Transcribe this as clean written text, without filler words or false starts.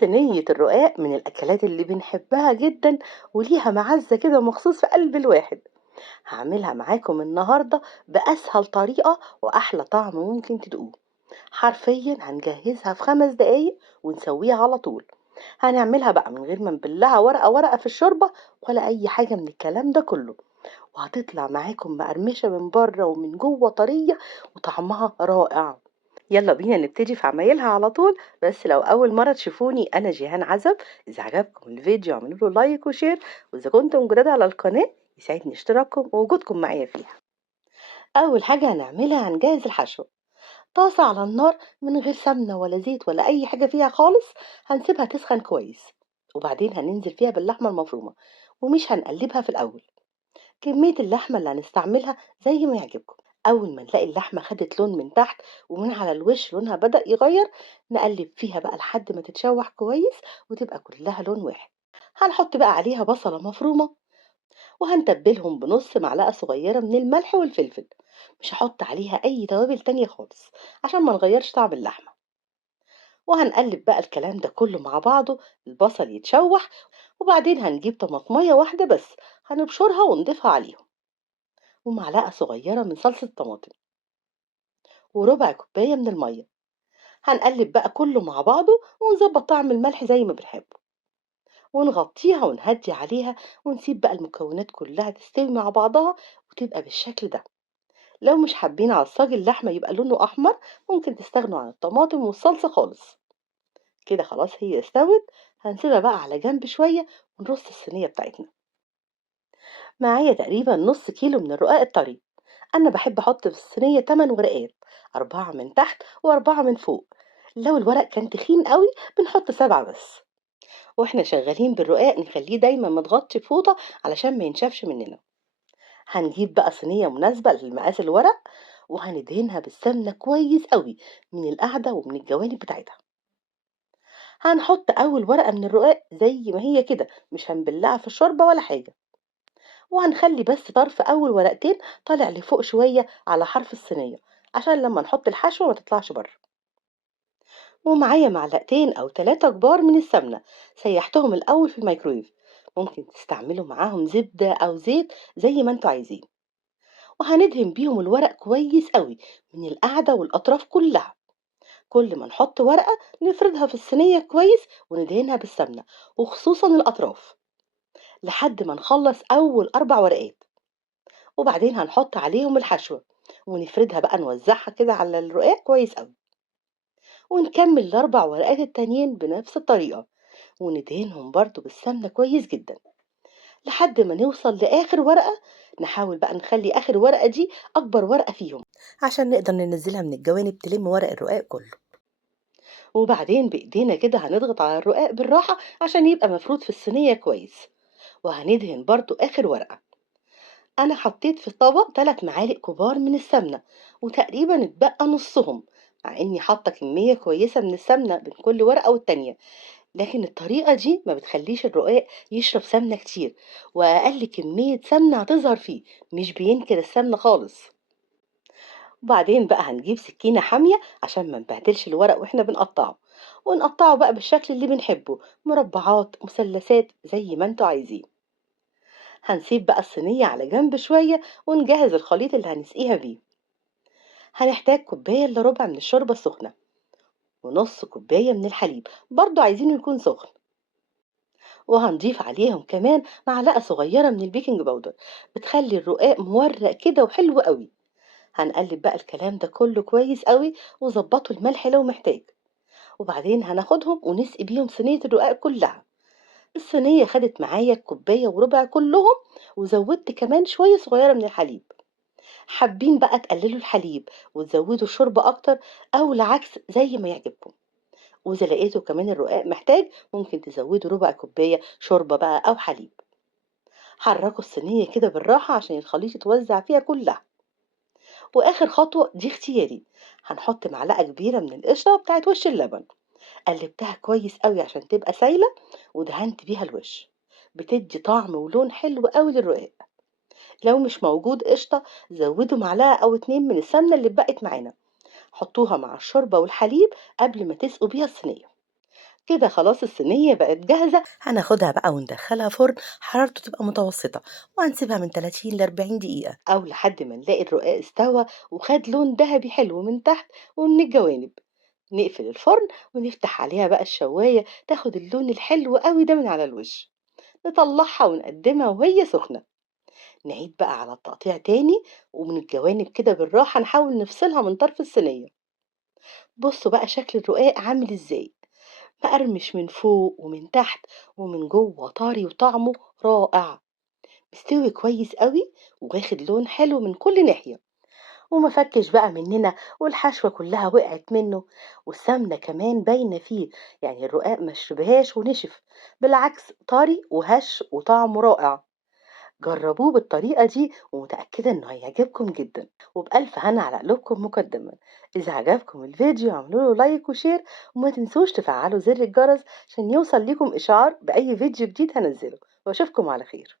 صينية الرقاق من الأكلات اللي بنحبها جدا، وليها معزة كده مخصوص في قلب الواحد. هعملها معاكم النهاردة بأسهل طريقة وأحلى طعم ممكن تدوقوه. حرفيا هنجهزها في 5 دقايق ونسويها على طول. هنعملها بقى من غير ما نبلها ورقة ورقة في الشوربة ولا أي حاجة من الكلام ده كله، وهتطلع معاكم مقرمشة من بره ومن جوه طرية وطعمها رائع. يلا بينا نبتدي في عمايلها على طول. بس لو أول مرة تشوفوني أنا جيهان عزب. إذا عجبكم الفيديو اعملوا له لايك وشير، وإذا كنتم جداد على القناة يسعدني اشتراككم ووجودكم معايا فيها. أول حاجة هنعملها هنجهز الحشو. طاسة على النار من غير سمنة ولا زيت ولا أي حاجة فيها خالص. هنسيبها تسخن كويس، وبعدين هننزل فيها باللحمة المفرومة، ومش هنقلبها في الأول. كمية اللحمة اللي هنستعملها زي ما يعجبكم. أول ما نلاقي اللحمة خدت لون من تحت ومن على الوش لونها بدأ يغير، نقلب فيها بقى لحد ما تتشوح كويس وتبقى كلها لون واحد. هنحط بقى عليها بصلة مفرومة، وهنتبلهم بنص معلقة صغيرة من الملح والفلفل. مش هحط عليها أي توابل تانية خالص عشان ما نغيرش طعم اللحمة. وهنقلب بقى الكلام ده كله مع بعضه، البصل يتشوح، وبعدين هنجيب طماطمية واحدة بس، هنبشرها ونضيفها عليهم، ومعلقة صغيرة من صلصة طماطم، وربع كوباية من المية. هنقلب بقى كله مع بعضه ونظبط طعم الملح زي ما بنحبه، ونغطيها ونهدي عليها، ونسيب بقى المكونات كلها تستوي مع بعضها وتبقى بالشكل ده. لو مش حابين عصاج اللحمة يبقى لونه أحمر، ممكن تستغنوا عن الطماطم والصلصة خالص. كده خلاص هي استوت. هنسيبها بقى على جنب شوية ونرص الصينية بتاعتنا. معايا تقريبا نص كيلو من الرقاق الطري. أنا بحب أحط في الصينية 8 ورقات، 4 من تحت و4 من فوق. لو الورق كان تخين قوي بنحط 7 بس. واحنا شغالين بالرقاق نخليه دايما متغطي بفوطة علشان ما ينشفش مننا. هنجيب بقى صينية مناسبة لمقاس الورق، وهندهنها بالسمنة كويس قوي من القاعدة ومن الجوانب بتاعتها. هنحط أول ورقة من الرقاق زي ما هي كده، مش هنبلعها في الشوربة ولا حاجة. وهنخلي بس طرف أول ورقتين طالع لفوق شوية على حرف الصينية، عشان لما نحط الحشو ما تطلعش بره. ومعايا معلقتين أو 3 كبار من السمنة، سيحتهم الأول في الميكرويف. ممكن تستعملوا معاهم زبدة أو زيت زي ما انتوا عايزين. وهندهن بيهم الورق كويس قوي من القاعدة والأطراف كلها. كل ما نحط ورقة نفردها في الصينية كويس وندهنها بالسمنة، وخصوصا الأطراف، لحد ما نخلص أول 4 ورقات. وبعدين هنحط عليهم الحشوة ونفردها بقى، نوزعها كده على الرقاق كويس قوي. ونكمل ال4 ورقات التانيين بنفس الطريقة، وندهنهم برضو بالسمنة كويس جدا لحد ما نوصل لآخر ورقة. نحاول بقى نخلي آخر ورقة دي أكبر ورقة فيهم عشان نقدر ننزلها من الجوانب تلم ورق الرقاق كله. وبعدين بإيدينا كده هنضغط على الرقاق بالراحة عشان يبقى مفرود في الصينية كويس. وهندهن برضو آخر ورقة. أنا حطيت في الطبق 3 معالق كبار من السمنة، وتقريبا اتبقى نصهم، مع إني حاطة كمية كويسة من السمنة بين كل ورقة والتانية. لكن الطريقة دي ما بتخليش الرقاق يشرب سمنة كتير، وأقل كمية سمنة هتظهر فيه، مش بينكر السمنة خالص. وبعدين بقى هنجيب سكينة حامية عشان ما نبهدلش الورق واحنا بنقطعه، ونقطعه بقى بالشكل اللي بنحبه، مربعات مثلثات زي ما انتوا عايزين. هنسيب بقى الصينية على جنب شوية ونجهز الخليط اللي هنسقيها بيه. هنحتاج كوباية إلا ربع من الشوربة السخنة، ونص كوباية من الحليب برضو عايزينه يكون سخن. وهنضيف عليهم كمان معلقة صغيرة من البيكنج باودر، بتخلي الرقاق مورق كده وحلو قوي. هنقلب بقى الكلام ده كله كويس قوي، وظبطوا الملح لو محتاج. وبعدين هناخدهم ونسقي بيهم صينية الرقاق كلها. الصينية خدت معايا كوباية وربع كلهم، وزودت كمان شوية صغيرة من الحليب. حابين بقى تقللوا الحليب وتزودوا الشوربة أكتر، أو العكس زي ما يعجبكم. وإذا لقيتوا كمان الرقاق محتاج ممكن تزودوا ربع كوباية شوربة بقى أو حليب. حركوا الصينية كده بالراحة عشان الخليط يتوزع فيها كلها. وآخر خطوة دي اختياري، هنحط معلقة كبيرة من القشطة بتاعت وش اللبن. قلبتها كويس قوي عشان تبقى سايلة، ودهنت بيها الوش. بتدي طعم ولون حلو قوي للرقاق. لو مش موجود قشطة، زودوا معلقة أو 2 من السمنة اللي اتبقت معانا. حطوها مع الشوربة والحليب قبل ما تسقوا بيها الصينية. كده خلاص الصينية بقت جاهزة، هناخدها بقى وندخلها فرن حرارته تبقى متوسطة، وهنسيبها من 30 ل 40 دقيقة أو لحد ما نلاقي الرقاق استوى وخد لون ذهبي حلو من تحت ومن الجوانب. نقفل الفرن ونفتح عليها بقى الشواية تاخد اللون الحلو قوي ده من على الوش. نطلعها ونقدمها وهي سخنة. نعيد بقى على التقطيع تاني، ومن الجوانب كده بالراحة نحاول نفصلها من طرف الصينية. بصوا بقى شكل الرقاق عامل ازاي، مقرمش من فوق ومن تحت ومن جوه طري وطعمه رائع. مستوي كويس قوي واخد لون حلو من كل ناحية، وما فكش بقى مننا والحشوة كلها وقعت منه، والسمنة كمان باينة فيه. يعني الرقاق ما شربهاش ونشف، بالعكس طري وهش وطعمه رائع. جربوه بالطريقة دي ومتأكدة انه هيعجبكم جدا، وبألف هنا على قلوبكم مقدما. إذا عجبكم الفيديو اعملوا له لايك وشير، وما تنسوش تفعلوا زر الجرس عشان يوصل لكم إشعار بأي فيديو جديد هنزله. وأشوفكم على خير.